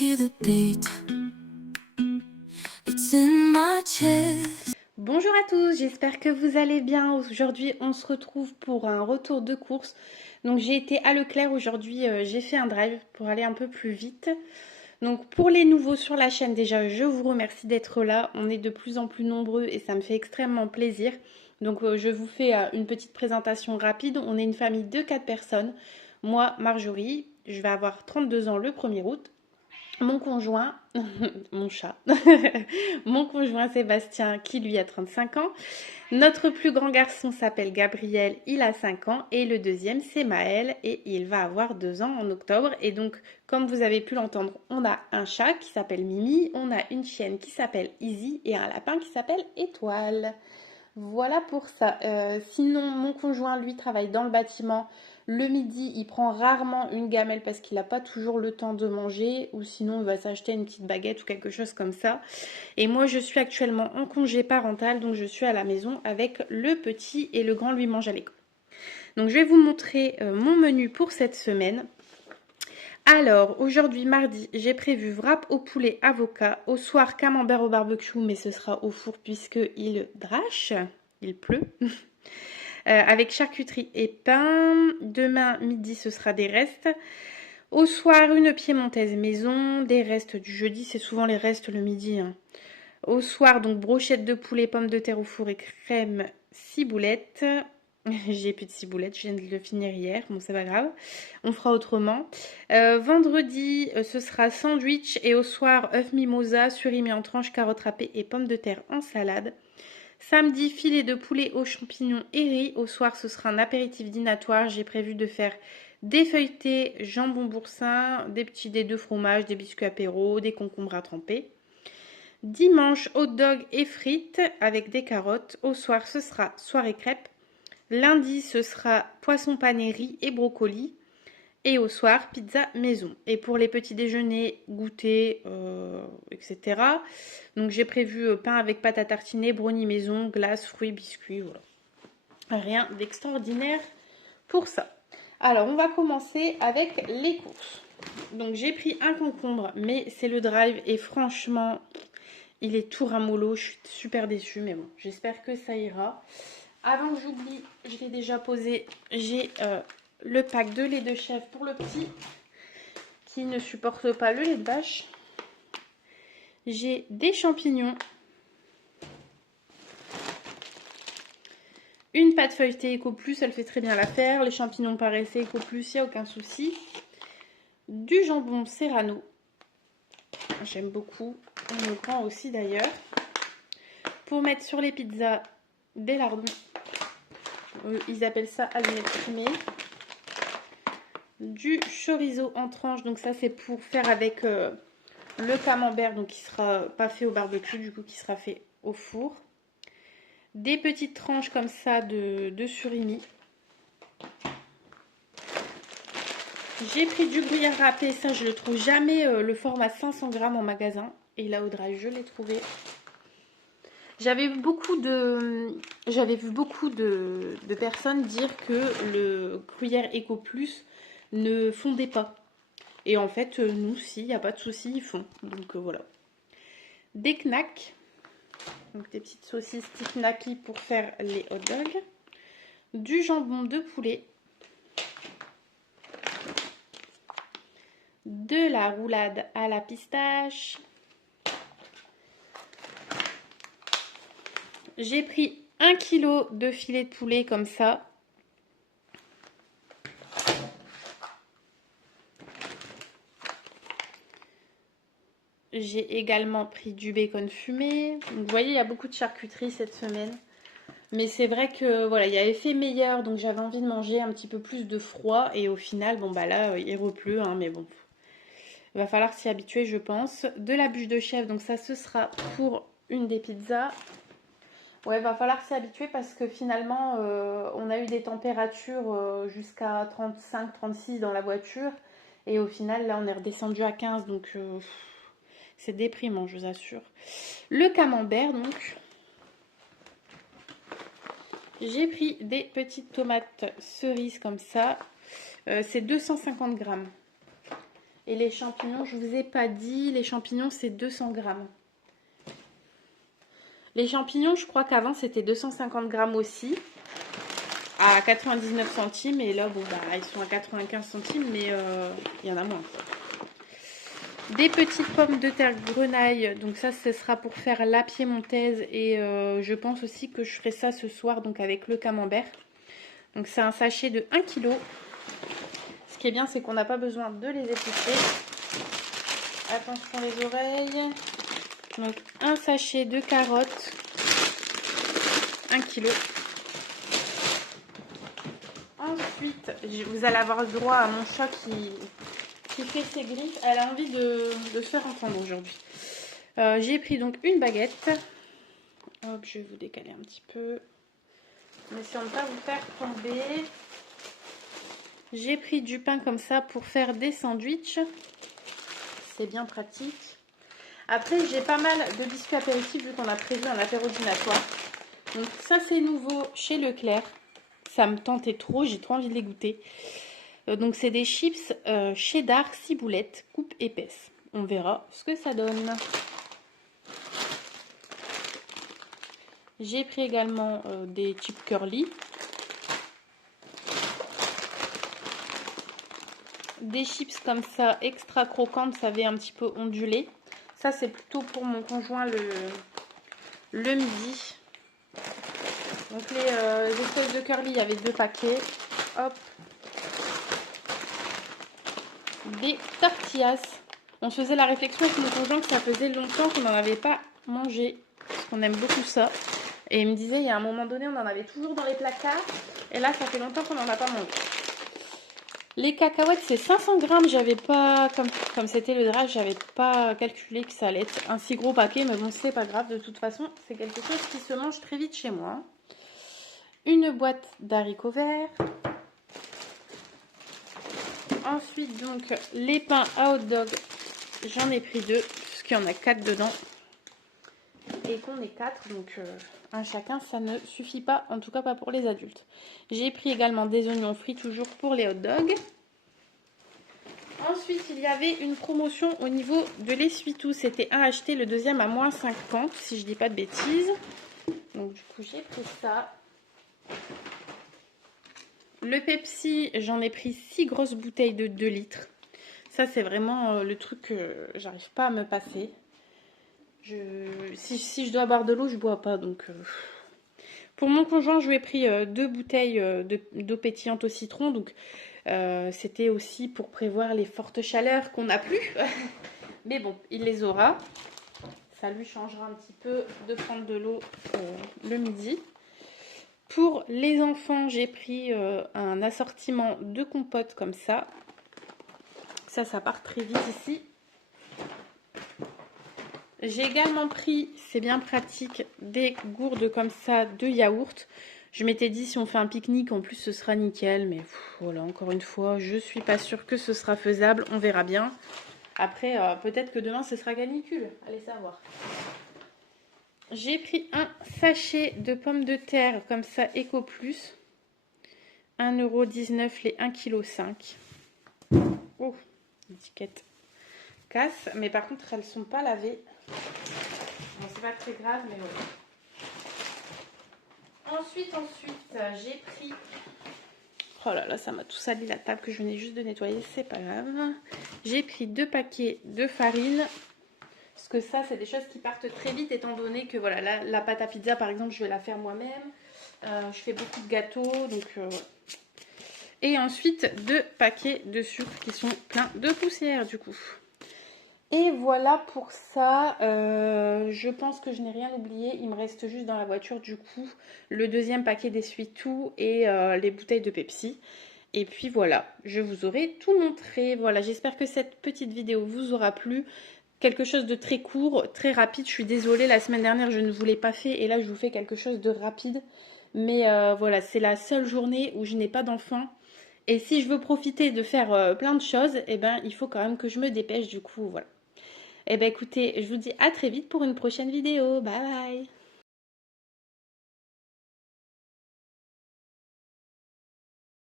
hear the beat. It's in my chest. Bonjour à tous, j'espère que vous allez bien. Aujourd'hui, on se retrouve pour un retour de course. Donc j'ai été à Leclerc aujourd'hui, j'ai fait un drive pour aller un peu plus vite. Donc pour les nouveaux sur la chaîne, déjà, je vous remercie d'être là. On est de plus en plus nombreux et ça me fait extrêmement plaisir. Donc je vous fais une petite présentation rapide. On est une famille de 4 personnes. Moi, Marjorie, je vais avoir 32 ans le 1er août. Mon conjoint, mon chat, mon conjoint Sébastien qui lui a 35 ans. Notre plus grand garçon s'appelle Gabriel, il a 5 ans. Et le deuxième c'est Maël et il va avoir 2 ans en octobre. Et donc comme vous avez pu l'entendre, on a un chat qui s'appelle Mimi, on a une chienne qui s'appelle Izzy et un lapin qui s'appelle Étoile. Voilà pour ça. Sinon, mon conjoint, lui, travaille dans le bâtiment. Le midi, il prend rarement une gamelle parce qu'il n'a pas toujours le temps de manger. Ou sinon, il va s'acheter une petite baguette ou quelque chose comme ça. Et moi, je suis actuellement en congé parental. Donc, je suis à la maison avec le petit et le grand lui mange à l'école. Donc, je vais vous montrer mon menu pour cette semaine. Alors, aujourd'hui, mardi, j'ai prévu wrap au poulet avocat. Au soir, camembert au barbecue, mais ce sera au four puisqu'il drache, il pleut. Avec charcuterie et pain. Demain, midi, ce sera des restes. Au soir, une piémontaise maison. Des restes du jeudi, c'est souvent les restes le midi. Au soir, donc brochette de poulet, pommes de terre au four et crème ciboulette. J'ai plus de ciboulette, je viens de le finir hier, bon c'est pas grave, on fera autrement. Vendredi, ce sera sandwich et au soir, œuf mimosa, surimi en tranches, carottes râpées et pommes de terre en salade. Samedi, filet de poulet aux champignons et riz. Au soir, ce sera un apéritif dînatoire. J'ai prévu de faire des feuilletés, jambon boursin, des petits dés de fromage, des biscuits apéro, des concombres à tremper. Dimanche, hot dog et frites avec des carottes. Au soir, ce sera soirée crêpes. Lundi, ce sera poisson pané, riz et brocoli. Et au soir, pizza maison. Et pour les petits déjeuners, goûter, etc. Donc j'ai prévu pain avec pâte à tartiner, brownie maison, glace, fruits, biscuits, voilà. Rien d'extraordinaire pour ça. Alors on va commencer avec les courses. Donc j'ai pris un concombre, mais c'est le drive et franchement, il est tout ramollo. Je suis super déçue, mais bon, j'espère que ça ira. Avant que j'oublie, je l'ai déjà posé, j'ai le pack de lait de chèvre pour le petit qui ne supporte pas le lait de vache. J'ai des champignons, une pâte feuilletée Eco Plus, elle fait très bien l'affaire. Les champignons paraissaient Eco Plus, il n'y a aucun souci. Du jambon Serrano, j'aime beaucoup, le grand aussi d'ailleurs. Pour mettre sur les pizzas, des lardons. Ils appellent ça allumettes fumées. Du chorizo en tranches, donc ça c'est pour faire avec le camembert, donc qui sera pas fait au barbecue, du coup qui sera fait au four. Des petites tranches comme ça de surimi. J'ai pris du gruyère râpé, ça je le trouve jamais, le format 500 grammes en magasin. Et là au drive je l'ai trouvé. J'avais vu beaucoup de personnes dire que le gruyère Eco Plus ne fondait pas. Et en fait, nous, si, il n'y a pas de souci, ils font. Donc voilà. Des knacks. Donc des petites saucisses type knacky pour faire les hot dogs. Du jambon de poulet. De la roulade à la pistache. J'ai pris 1 kg de filet de poulet comme ça. J'ai également pris du bacon fumé. Donc, vous voyez, il y a beaucoup de charcuterie cette semaine. Mais c'est vrai que voilà, il y avait fait meilleur, donc j'avais envie de manger un petit peu plus de froid. Et au final, bon bah là, il repleut, hein, mais bon. Il va falloir s'y habituer, je pense. De la bûche de chèvre, donc ça, ce sera pour une des pizzas. Ouais, il va falloir s'y habituer parce que finalement, on a eu des températures jusqu'à 35-36 dans la voiture. Et au final, là, on est redescendu à 15, donc c'est déprimant, je vous assure. Le camembert, donc. J'ai pris des petites tomates cerises comme ça. C'est 250 grammes. Et les champignons, je vous ai pas dit, les champignons c'est 200 grammes. Les champignons, je crois qu'avant c'était 250 grammes aussi, à 99 centimes. Et là, bon, bah, ils sont à 95 centimes, mais il y en a moins. Des petites pommes de terre grenaille, donc ça ce sera pour faire la piémontaise. Et je pense aussi que je ferai ça ce soir, donc avec le camembert. Donc c'est un sachet de 1 kg. Ce qui est bien, c'est qu'on n'a pas besoin de les éplucher. Attention les oreilles. Donc un sachet de carottes, 1 kg. Ensuite, vous allez avoir le droit à mon chat qui fait ses griffes. Elle a envie de se faire entendre aujourd'hui. J'ai pris donc une baguette. Hop, je vais vous décaler un petit peu. En essayant de ne pas vous faire tomber. J'ai pris du pain comme ça pour faire des sandwichs. C'est bien pratique. Après, j'ai pas mal de biscuits apéritifs vu qu'on a prévu un apéro dînatoire. Donc ça, c'est nouveau chez Leclerc. Ça me tentait trop, j'ai trop envie de les goûter. Donc c'est des chips cheddar ciboulette, coupe épaisse. On verra ce que ça donne. J'ai pris également des chips curly. Des chips comme ça, extra croquantes, ça avait un petit peu ondulé. Ça, c'est plutôt pour mon conjoint le midi. Donc les espèces de curly, il y avait 2 paquets. Hop. Des tortillas. On se faisait la réflexion avec mon conjoint que ça faisait longtemps qu'on n'en avait pas mangé. Parce qu'on aime beaucoup ça. Et il me disait, il y a un moment donné, on en avait toujours dans les placards. Et là, ça fait longtemps qu'on n'en a pas mangé. Les cacahuètes, c'est 500 grammes. J'avais pas, comme c'était le drive, j'avais pas calculé que ça allait être un si gros paquet. Mais bon, c'est pas grave. De toute façon, c'est quelque chose qui se mange très vite chez moi. Une boîte d'haricots verts. Ensuite, donc, les pains à hot dog. J'en ai pris 2, puisqu'il y en a 4 dedans. Et qu'on est 4, donc un chacun, ça ne suffit pas. En tout cas, pas pour les adultes. J'ai pris également des oignons frits, toujours pour les hot dogs. Ensuite, il y avait une promotion au niveau de l'essuie-tout. C'était un acheté, le deuxième à moins 50, si je dis pas de bêtises. Donc, du coup, j'ai pris ça. Le Pepsi, j'en ai pris 6 grosses bouteilles de 2 litres. Ça, c'est vraiment le truc que j'arrive pas à me passer. Si je dois boire de l'eau, je bois pas. Donc, pour mon conjoint, je lui ai pris 2 bouteilles d'eau pétillante au citron. Donc, c'était aussi pour prévoir les fortes chaleurs qu'on n'a plus. Mais bon, il les aura. Ça lui changera un petit peu de prendre de l'eau le midi. Pour les enfants, j'ai pris un assortiment de compotes comme ça. Ça part très vite ici. J'ai également pris, c'est bien pratique, des gourdes comme ça de yaourt. Je m'étais dit, si on fait un pique-nique, en plus, ce sera nickel. Mais voilà, encore une fois, je suis pas sûre que ce sera faisable. On verra bien. Après, peut-être que demain, ce sera canicule. Allez savoir. J'ai pris un sachet de pommes de terre comme ça, Eco Plus. 1,19 € les 1,5 kg. Oh, l'étiquette casse. Mais par contre, elles ne sont pas lavées. Bon, c'est pas très grave, mais voilà. Ensuite, j'ai pris... Oh là là, ça m'a tout sali la table que je venais juste de nettoyer. C'est pas grave. J'ai pris 2 paquets de farine. Parce que ça, c'est des choses qui partent très vite, étant donné que voilà, la pâte à pizza, par exemple, je vais la faire moi-même. Je fais beaucoup de gâteaux, donc voilà. Et ensuite, 2 paquets de sucre qui sont pleins de poussière, du coup. Et voilà pour ça. Je pense que je n'ai rien oublié. Il me reste juste dans la voiture, du coup, le deuxième paquet d'essuie-tout et les bouteilles de Pepsi. Et puis voilà, je vous aurai tout montré. Voilà, j'espère que cette petite vidéo vous aura plu. Quelque chose de très court, très rapide. Je suis désolée, la semaine dernière, je ne vous l'ai pas fait. Et là, je vous fais quelque chose de rapide. Mais voilà, c'est la seule journée où je n'ai pas d'enfant. Et si je veux profiter de faire plein de choses, eh ben, il faut quand même que je me dépêche. Du coup, voilà. Eh ben, écoutez, je vous dis à très vite pour une prochaine vidéo. Bye bye!